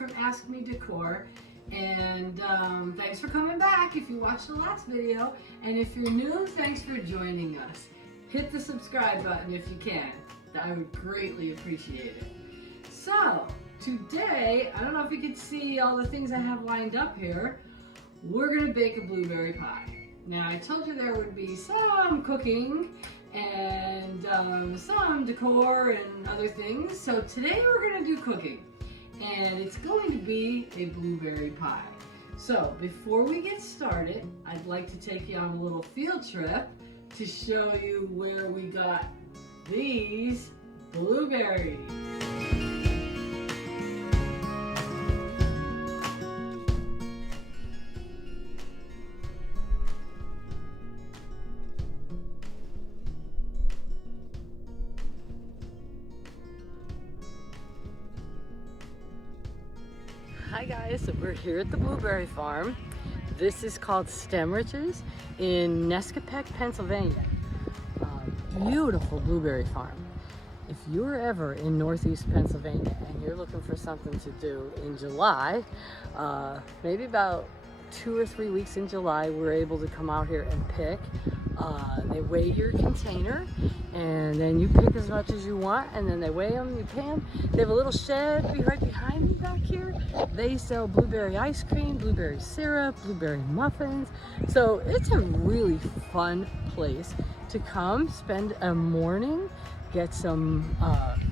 from Ask Me Decor, and thanks for coming back if you watched the last video, and if you're new, thanks for joining us. Hit the subscribe button if you can. I would greatly appreciate it. So, today, I don't know if you can see all the things I have lined up here. We're gonna bake a blueberry pie. Now, I told you there would be some cooking and some decor and other things. So today we're gonna do cooking, and it's going to be a blueberry pie. So before we get started, I'd like to take you on a little field trip to show you where we got these blueberries. Hi guys, so we're here at the blueberry farm. This is called Stemrich's in Nescapec, Pennsylvania. Beautiful blueberry farm. If you're ever in Northeast Pennsylvania and you're looking for something to do in July, maybe about 2 or 3 weeks in July, we're able to come out here and pick. They weigh your container, and then you pick as much as you want, and then they weigh them, you pay them. They have a little shed right behind me back here. They sell blueberry ice cream, blueberry syrup, blueberry muffins. So it's a really fun place to come spend a morning, get some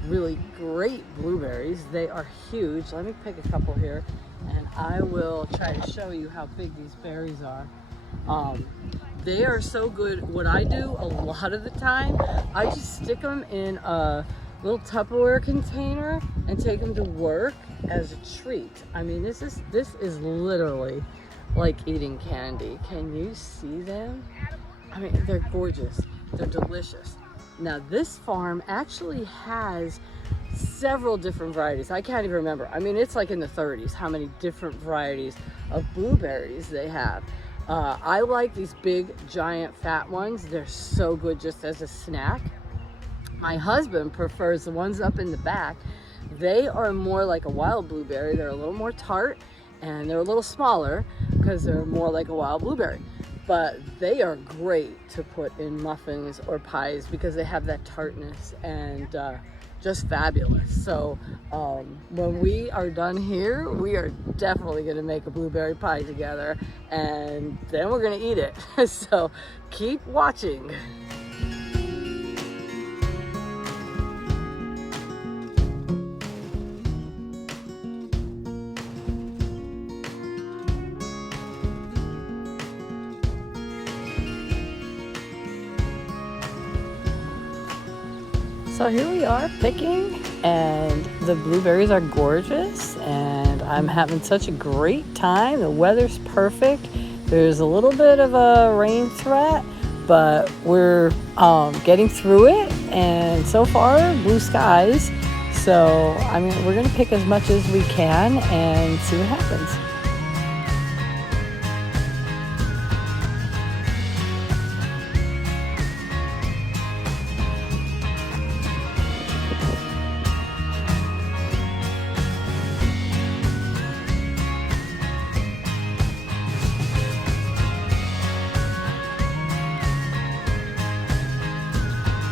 really great blueberries. They are huge. Let me pick a couple here, and I will try to show you how big these berries are. They are so good. What I do a lot of the time, I just stick them in a little Tupperware container and take them to work as a treat. I mean, this is literally like eating candy. Can you see them? I mean, they're gorgeous. They're delicious. Now, this farm actually has several different varieties. I can't even remember. I mean, it's like in the 30s how many different varieties of blueberries they have. I like these big, giant, fat ones. They're so good just as a snack. My husband prefers the ones up in the back. They are more like a wild blueberry. They're a little more tart, and they're a little smaller because they're more like a wild blueberry. But they are great to put in muffins or pies because they have that tartness and just fabulous. So when we are done here, we are definitely gonna make a blueberry pie together, and then we're gonna eat it. So keep watching. So here we are picking, and the blueberries are gorgeous, and I'm having such a great time. The weather's perfect. There's a little bit of a rain threat, but we're getting through it, and so far blue skies. So I mean, we're gonna pick as much as we can and see what happens.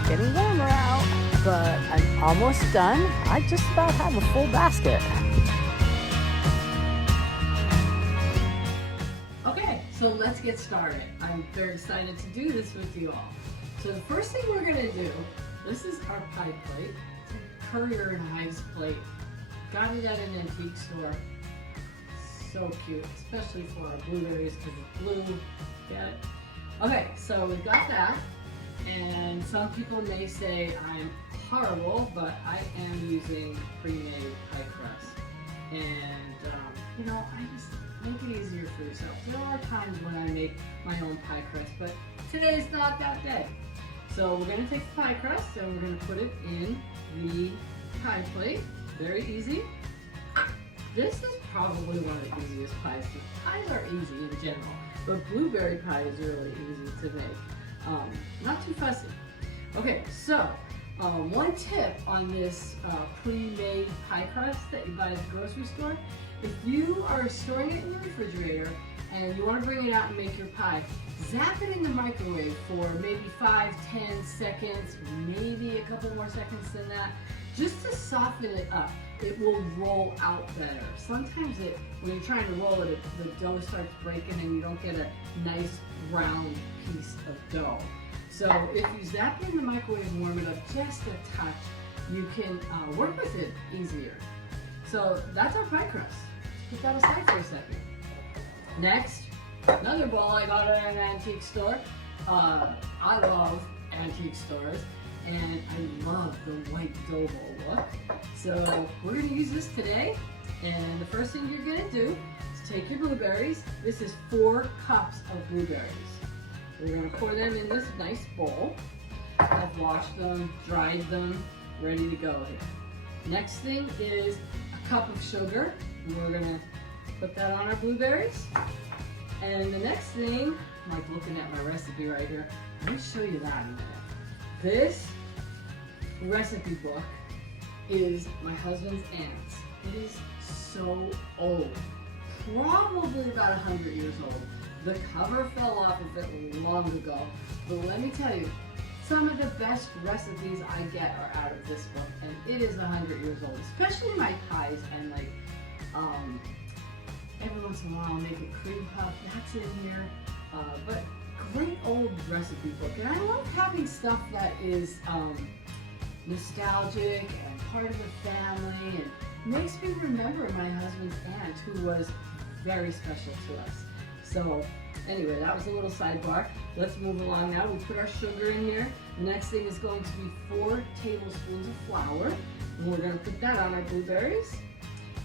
Getting warmer out, but I'm almost done. I just about have a full basket. Okay, so let's get started. I'm very excited to do this with you all. So the first thing we're gonna do, this is our pie plate. It's a Currier and Ives plate. Got it at an antique store. So cute, especially for our blueberries because it's blue. Get it? Okay, so we've got that. And some people may say I'm horrible, but I am using pre-made pie crust. And, you know, I just make it easier for yourself. There are times when I make my own pie crust, but today's not that day. So we're going to take the pie crust and we're going to put it in the pie plate. Very easy. This is probably one of the easiest pies. Pies are easy in general, but blueberry pie is really easy to make. Not too fussy. Okay, so One tip on this pre-made pie crust that you buy at the grocery store, if you are storing it in the refrigerator and you want to bring it out and make your pie, zap it in the microwave for maybe 5-10 seconds, maybe a couple more seconds than that, just to soften it up. It will roll out better. Sometimes when you're trying to roll it, the dough starts breaking and you don't get a nice round piece of dough. So if you zap it in the microwave and warm it up just a touch, you can work with it easier. So that's our pie crust. Let's put that aside for a second. Next, another bowl I got at an antique store. I love antique stores, and I love the white dough bowl look. So we're gonna use this today, and the first thing you're gonna do is take your blueberries. This is 4 cups of blueberries. We're gonna pour them in this nice bowl. I've washed them, dried them, ready to go here. Next thing is a cup of sugar. We're gonna put that on our blueberries. And the next thing, I'm like looking at my recipe right here. Let me show you that in a minute. This recipe book is my husband's aunt's. It is so old, probably about 100 years old. The cover fell off of it long ago, but let me tell you, some of the best recipes I get are out of this book, and it is 100 years old, especially my pies. And like every once in a while I'll make a cream puff, that's in here, but great old recipe book. And I love having stuff that is nostalgic and part of the family, and makes me remember my husband's aunt, who was very special to us. So anyway, that was a little sidebar. Let's move along now. We put our sugar in here. The next thing is going to be 4 tablespoons of flour. And we're going to put that on our blueberries.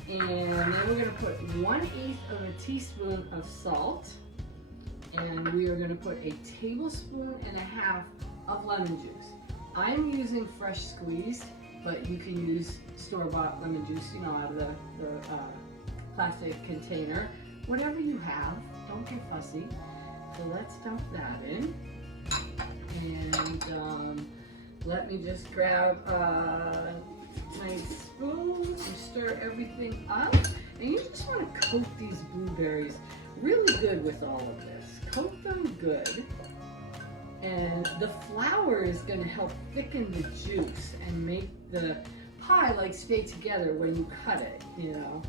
And then we're going to put 1/8 of a teaspoon of salt. And we are going to put a tablespoon and a half of lemon juice. I'm using fresh squeezed, but you can use store-bought lemon juice, you know, out of the plastic container. Whatever you have, don't get fussy. So let's dump that in. And let me just grab a nice spoon and stir everything up. And you just want to coat these blueberries really good with all of this. Coat them good. And the flour is going to help thicken the juice and make the pie like stay together when you cut it, you know.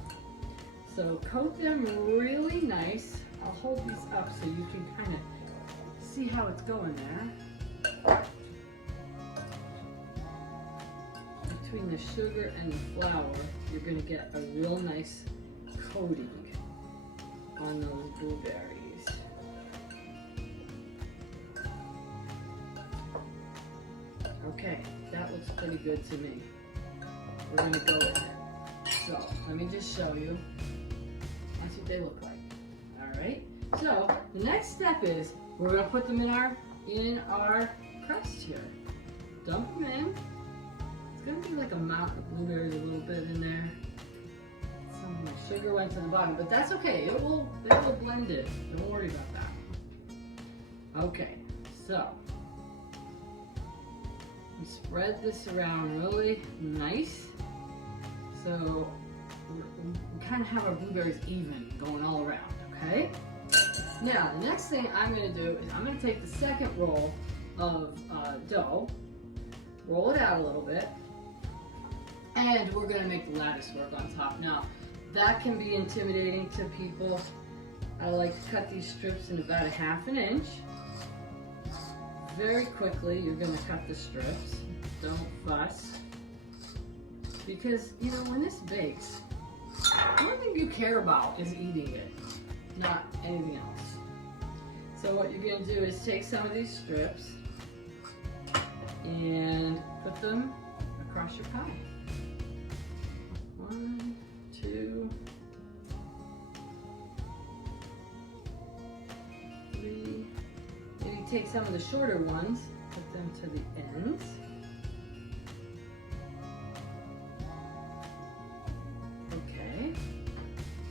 So coat them really nice. I'll hold these up so you can kind of see how it's going there. Between the sugar and the flour, you're going to get a real nice coating on those blueberries. Okay, that looks pretty good to me. We're going to go with it. So let me just show you. That's what they look like. All right. So the next step is we're going to put them in our crust here. Dump them in. It's going to be like a mountain of blueberries, a little bit in there. Some of my sugar went to the bottom, but that's okay. It will blend it. Don't worry about that. Okay. So we spread this around really nice. So we kind of have our blueberries even going all around, okay? Now, the next thing I'm going to do is I'm going to take the second roll of dough, roll it out a little bit, and we're going to make the lattice work on top. Now, that can be intimidating to people. I like to cut these strips in about 1/2 inch. Very quickly, you're going to cut the strips. Don't fuss. Because, you know, when this bakes, the only thing you care about is eating it, not anything else. So what you're going to do is take some of these strips and put them across your pie. 1, 2, 3. Maybe take some of the shorter ones, put them to the ends.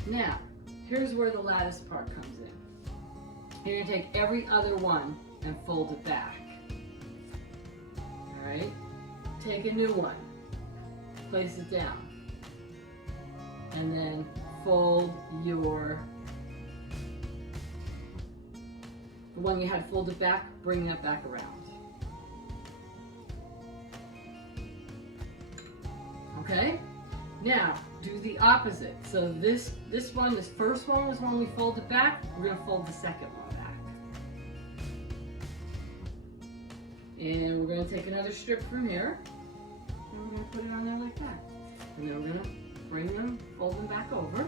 Now, here's where the lattice part comes in. You're going to take every other one and fold it back. Alright? take a new one, place it down, and then fold the one you had folded back, bring that back around. Okay? Now, do the opposite. So this first one was when we folded back. We're going to fold the second one back. And we're going to take another strip from here, and we're going to put it on there like that. And then we're going to bring them, fold them back over.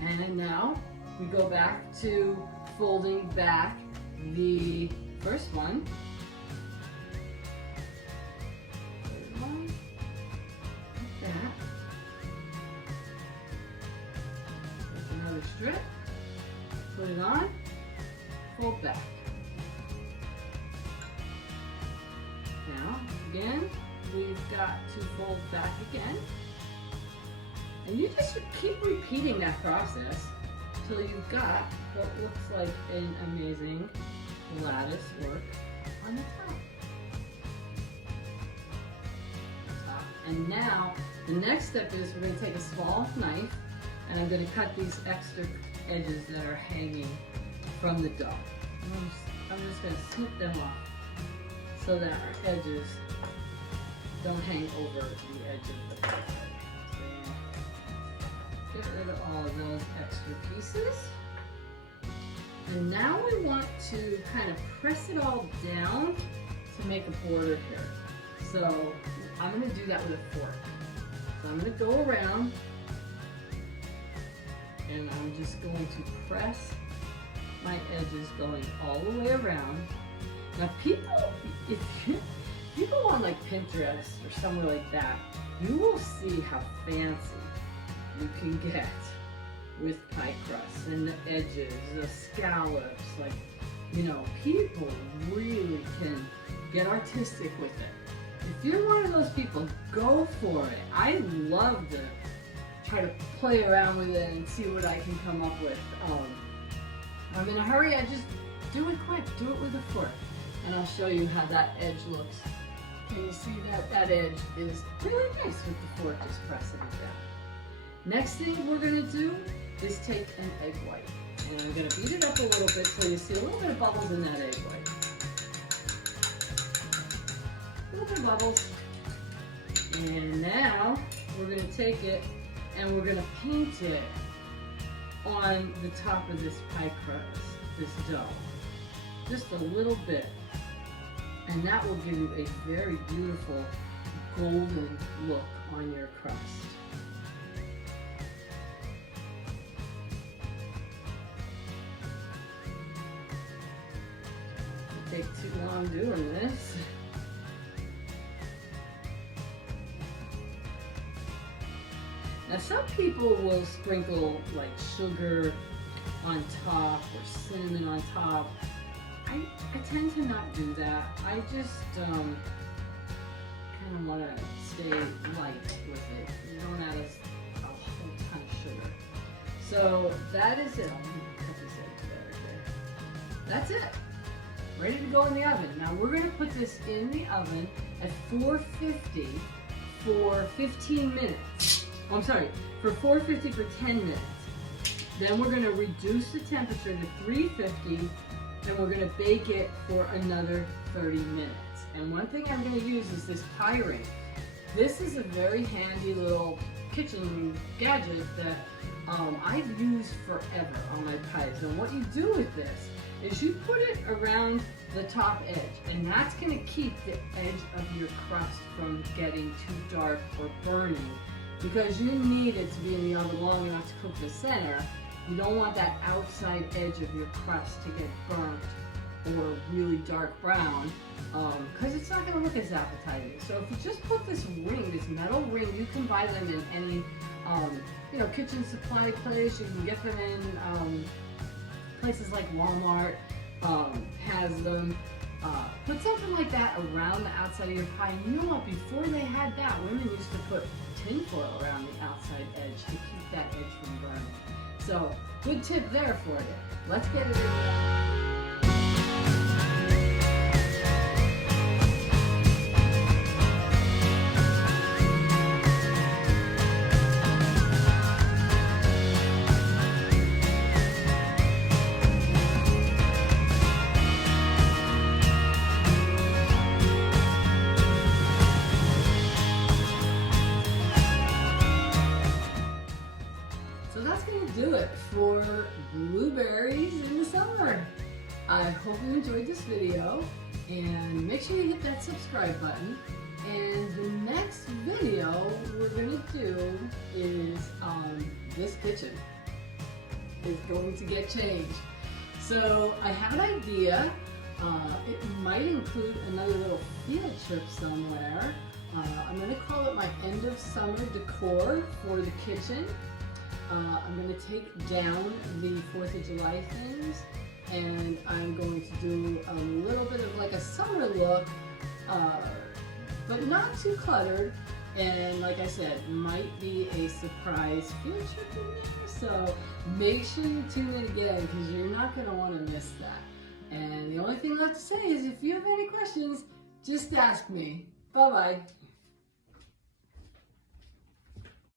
And then now we go back to folding back the first one. Strip, put it on, fold back. Now, again, we've got to fold back again. And you just keep repeating that process till you've got what looks like an amazing lattice work on the top. And now, the next step is we're going to take a small knife, and I'm going to cut these extra edges that are hanging from the dough. I'm just going to snip them off so that our edges don't hang over the edge of the dough. So get rid of all of those extra pieces. And now we want to kind of press it all down to make a border here. So I'm going to do that with a fork. So I'm going to go around, and I'm just going to press my edges going all the way around. Now if you go on like Pinterest or somewhere like that, you will see how fancy you can get with pie crust and the edges, the scallops. Like, you know, people really can get artistic with it. If you're one of those people, go for it. I love to try to play around with it and see what I can come up with. I'm in a hurry, I just do it quick, do it with a fork. And I'll show you how that edge looks. Can you see that that edge is really nice with the fork, just pressing it down. Next thing we're gonna do is take an egg white. And I'm gonna beat it up a little bit so you see a little bit of bubbles in that egg white. A little bit of bubbles. And now we're gonna take it and we're going to paint it on the top of this pie crust, this dough. Just a little bit. And that will give you a very beautiful golden look on your crust. It doesn't take too long doing this. Now some people will sprinkle like sugar on top or cinnamon on top. I tend to not do that. I just kind of want to stay light with it. You don't add a whole ton of sugar. So that is it. I'll cut this egg together here. That's it. Ready to go in the oven. Now we're going to put this in the oven at 450 for 15 minutes. Oh, I'm sorry, for 450 for 10 minutes. Then we're going to reduce the temperature to 350, and we're going to bake it for another 30 minutes. And one thing I'm going to use is this pie ring. This is a very handy little kitchen gadget that I've used forever on my pies. And what you do with this is you put it around the top edge, and that's going to keep the edge of your crust from getting too dark or burning, because you need it to be in the oven long enough to cook the center. You don't want that outside edge of your crust to get burnt or really dark brown, because it's not going to look as appetizing. So if you just put this ring, this metal ring, you can buy them in any kitchen supply place. You can get them in places like Walmart has them. Put something like that around the outside of your pie. And you know what? Before they had that, women used to put tinfoil around the outside edge to keep that edge from burning. So, good tip there for you. Let's get it in there. it for blueberries in the summer. I hope you enjoyed this video, and make sure you hit that subscribe button. And the next video we're going to do is this kitchen is going to get changed. So I have an idea. It might include another little field trip somewhere. I'm going to call it my end of summer decor for the kitchen. I'm going to take down the 4th of July things, and I'm going to do a little bit of like a summer look, but not too cluttered. And like I said, might be a surprise field trip in there. So make sure you tune in again, because you're not going to want to miss that. And the only thing left to say is, if you have any questions, just ask me. Bye-bye.